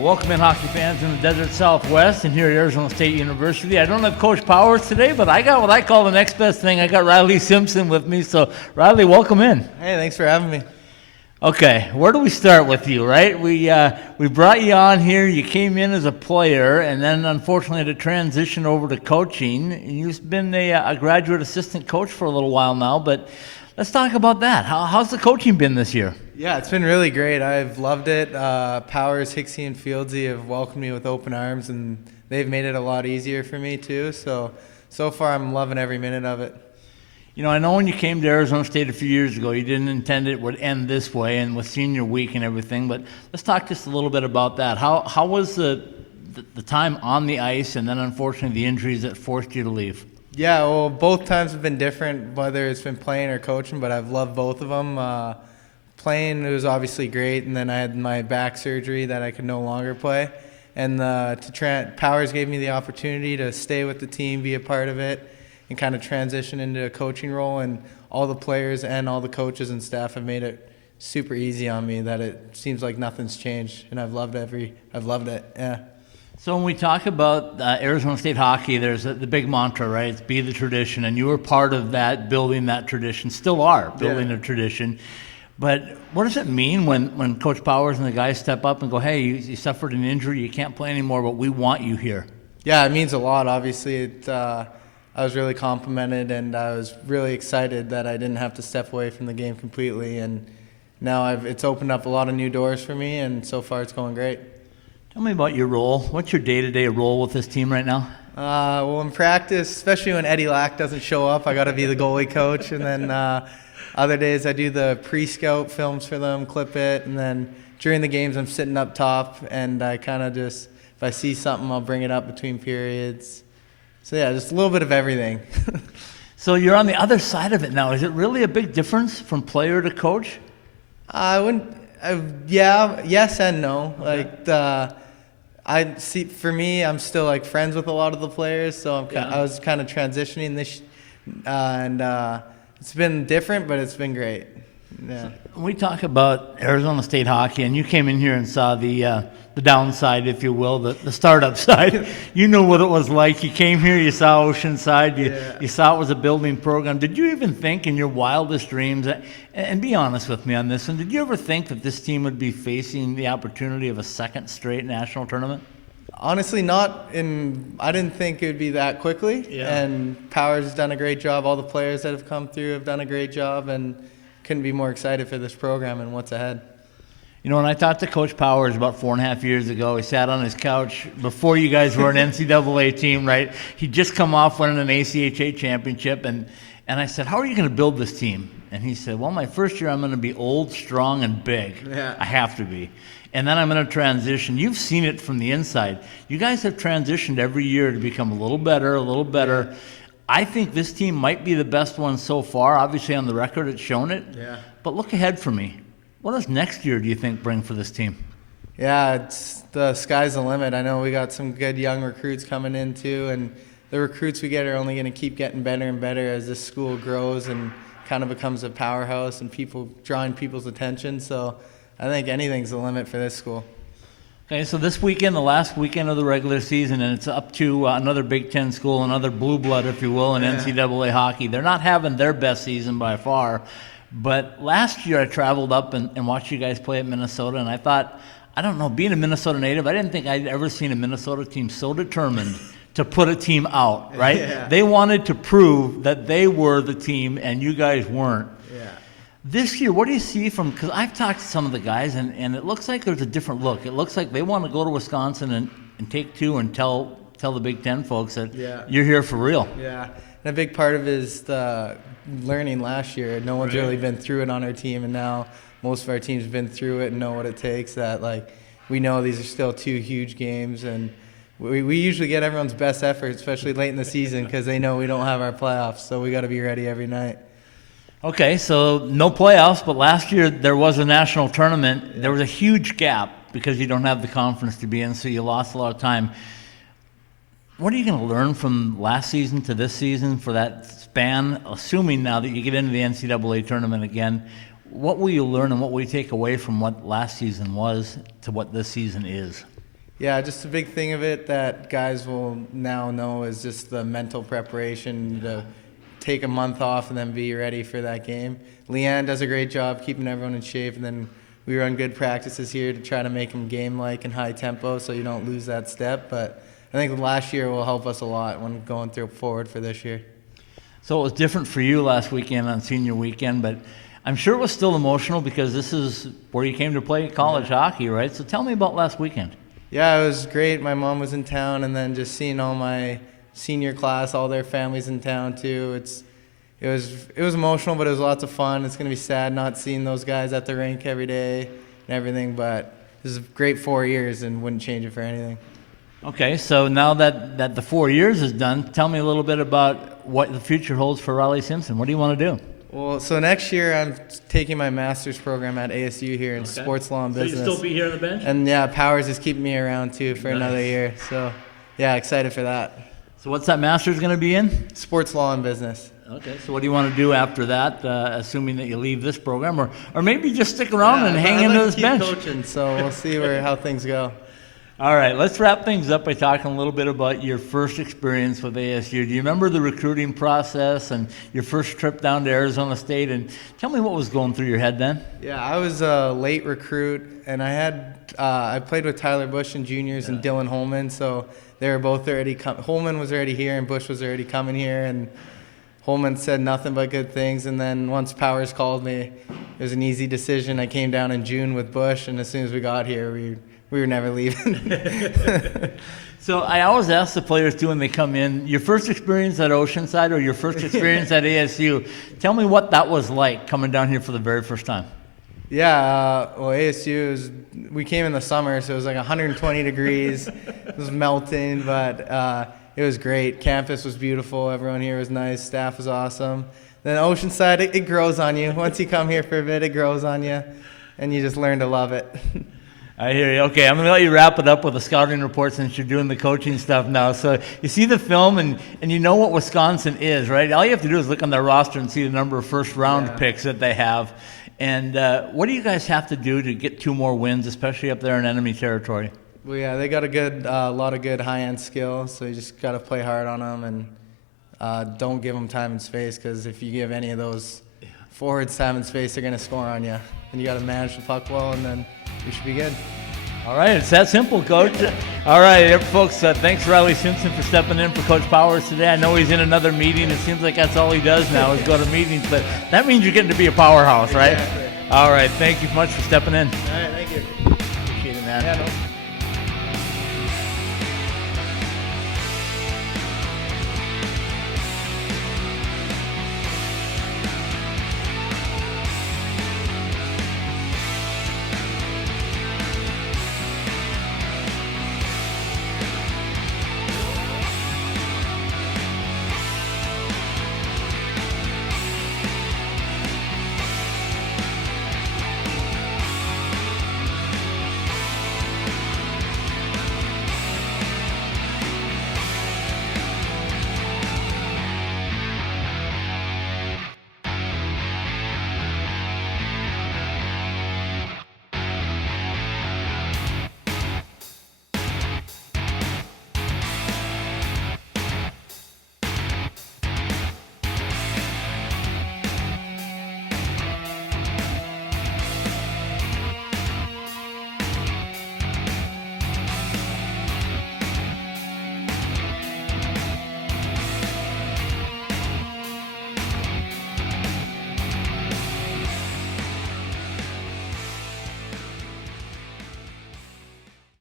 Well, welcome in, hockey fans in the desert Southwest and here at Arizona State University. I don't have Coach Powers today, but I got what I call the next best thing. I got Riley Simpson with me. So, Riley, welcome in. Hey, thanks for having me. Okay, where do we start with you, right? We brought you on here. You came in as a player, and then unfortunately had to transition over to coaching. You've been a graduate assistant coach for a little while now, but let's talk about that. How's the coaching been this year? Yeah, it's been really great. I've loved it. Powers, Hicksey, and Fieldsy have welcomed me with open arms, and they've made it a lot easier for me too. So far, I'm loving every minute of it. You know, I know when you came to Arizona State a few years ago, you didn't intend it would end this way and with senior week and everything, but let's talk just a little bit about that. How was the time on the ice and then unfortunately the injuries that forced you to leave? Yeah, well, both times have been different, whether it's been playing or coaching, but I've loved both of them. Playing, it was obviously great, and then I had my back surgery that I could no longer play. And Powers gave me the opportunity to stay with the team, be a part of it, and kind of transition into a coaching role. And all the players and all the coaches and staff have made it super easy on me that it seems like nothing's changed, and I've loved it. Yeah. So when we talk about Arizona State hockey, there's the big mantra, right? It's be the tradition, and you were part of that, building that tradition, still are building a tradition. But what does it mean when Coach Powers and the guys step up and go, hey, you suffered an injury, you can't play anymore, but we want you here? Yeah, it means a lot. Obviously, I was really complimented, and I was really excited that I didn't have to step away from the game completely. And now it's opened up a lot of new doors for me, and so far it's going great. Tell me about your role. What's your day-to-day role with this team right now? Well, in practice, especially when Eddie Lack doesn't show up, I got to be the goalie coach, and then other days I do the pre-scout films for them, clip it, and then during the games I'm sitting up top, and I kind of just, if I see something, I'll bring it up between periods. So yeah, just a little bit of everything. So you're on the other side of it now. Is it really a big difference from player to coach? Yes and no. Okay. For me, I'm still like friends with a lot of the players, so I was kind of transitioning this, and it's been different, but it's been great. Yeah. So we talk about Arizona State hockey, and you came in here and saw the downside, if you will, the startup side. You knew what it was like. You came here, you saw Oceanside, you saw it was a building program. Did you even think in your wildest dreams, and be honest with me on this one, did you ever think that this team would be facing the opportunity of a second straight national tournament? Honestly, I didn't think it would be that quickly. Yeah. And Powers has done a great job. All the players that have come through have done a great job, and couldn't be more excited for this program and what's ahead. You know, when I talked to Coach Powers about 4.5 years ago, he sat on his couch before you guys were an NCAA team, right? He'd just come off winning an ACHA championship, and I said, how are you going to build this team? And he said, well, my first year I'm going to be old, strong, and big. Yeah. I have to be. And then I'm going to transition. You've seen it from the inside. You guys have transitioned every year to become a little better, a little better. Yeah. I think this team might be the best one so far. Obviously, on the record, it's shown it. Yeah. But look ahead for me. What does next year, do you think, bring for this team? Yeah, the sky's the limit. I know we got some good young recruits coming in too, and the recruits we get are only going to keep getting better and better as this school grows and kind of becomes a powerhouse and drawing people's attention. So I think anything's the limit for this school. Okay, so this weekend, the last weekend of the regular season, and it's up to another Big Ten school, another blue blood, if you will, in NCAA hockey. They're not having their best season by far, but last year I traveled up and watched you guys play at Minnesota, and I thought, I don't know, being a Minnesota native, I didn't think I'd ever seen a Minnesota team so determined to put a team out, right? Yeah. They wanted to prove that they were the team and you guys weren't. Yeah. This year, what do you see from, because I've talked to some of the guys, and it looks like there's a different look. It looks like they want to go to Wisconsin and take two and tell the Big Ten folks that you're here for real. Yeah, and a big part of it is the learning last year. No one's really been through it on our team, and now most of our teams have been through it and know what it takes. That, like, we know these are still two huge games, and we usually get everyone's best effort, especially late in the season, because they know we don't have our playoffs, so we got to be ready every night. Okay, so no playoffs, but last year there was a national tournament. Yeah. There was a huge gap because you don't have the conference to be in, so you lost a lot of time. What are you going to learn from last season to this season for that span, assuming now that you get into the NCAA tournament again? What will you learn and what will you take away from what last season was to what this season is? Yeah, just a big thing of it that guys will now know is just the mental preparation to take a month off and then be ready for that game. Leanne does a great job keeping everyone in shape, and then we run good practices here to try to make them game-like and high tempo so you don't lose that step. But I think last year will help us a lot when going through forward for this year. So it was different for you last weekend on senior weekend, but I'm sure it was still emotional because this is where you came to play college hockey, right? So tell me about last weekend. Yeah, it was great. My mom was in town, and then just seeing all my senior class, all their families in town too. It was emotional, but it was lots of fun. It's gonna be sad not seeing those guys at the rink every day and everything, but this is a great 4 years and wouldn't change it for anything. Okay, so now that the 4 years is done, tell me a little bit about what the future holds for Riley Simpson. What do you want to do? Well, so next year I'm taking my master's program at ASU here in sports law and business. So you still be here on the bench? And yeah, Powers is keeping me around too for another year. So yeah, excited for that. So what's that master's going to be in? Sports law and business. Okay, so what do you want to do after that, assuming that you leave this program, or maybe just stick around and hang into this bench? Coaching, so we'll see how things go. All right, let's wrap things up by talking a little bit about your first experience with ASU. Do you remember the recruiting process and your first trip down to Arizona State? And tell me what was going through your head then. Yeah, I was a late recruit, and I played with Tyler Bush and juniors and Dylan Holman, so they were both already Holman was already here and Bush was already coming here, and Holman said nothing but good things. And then once Powers called me, it was an easy decision. I came down in June with Bush, and as soon as we got here, we were never leaving. So I always ask the players too when they come in, your first experience at Oceanside or your first experience at ASU, tell me what that was like coming down here for the very first time. Yeah, well, ASU we came in the summer, so it was like 120 degrees. It was melting, but it was great. Campus was beautiful. Everyone here was nice. Staff was awesome. Then Oceanside, it grows on you. Once you come here for a bit, it grows on you, and you just learn to love it. I hear you. Okay, I'm going to let you wrap it up with a scouting report since you're doing the coaching stuff now. So you see the film and you know what Wisconsin is, right? All you have to do is look on their roster and see the number of first-round picks that they have. And what do you guys have to do to get 2 more wins, especially up there in enemy territory? Well, yeah, they got a lot of good high-end skill, so you just got to play hard on them and don't give them time and space, because if you give any of those forwards time and space, they're going to score on you. And you got to manage the puck well, and then you should be good. All right, it's that simple, Coach. All right, folks, thanks Riley Simpson for stepping in for Coach Powers today. I know he's in another meeting. It seems like that's all he does now is go to meetings, but that means you're getting to be a powerhouse, right? Exactly. All right, thank you much for stepping in. All right, thank you. Appreciate it, man. Yeah, no.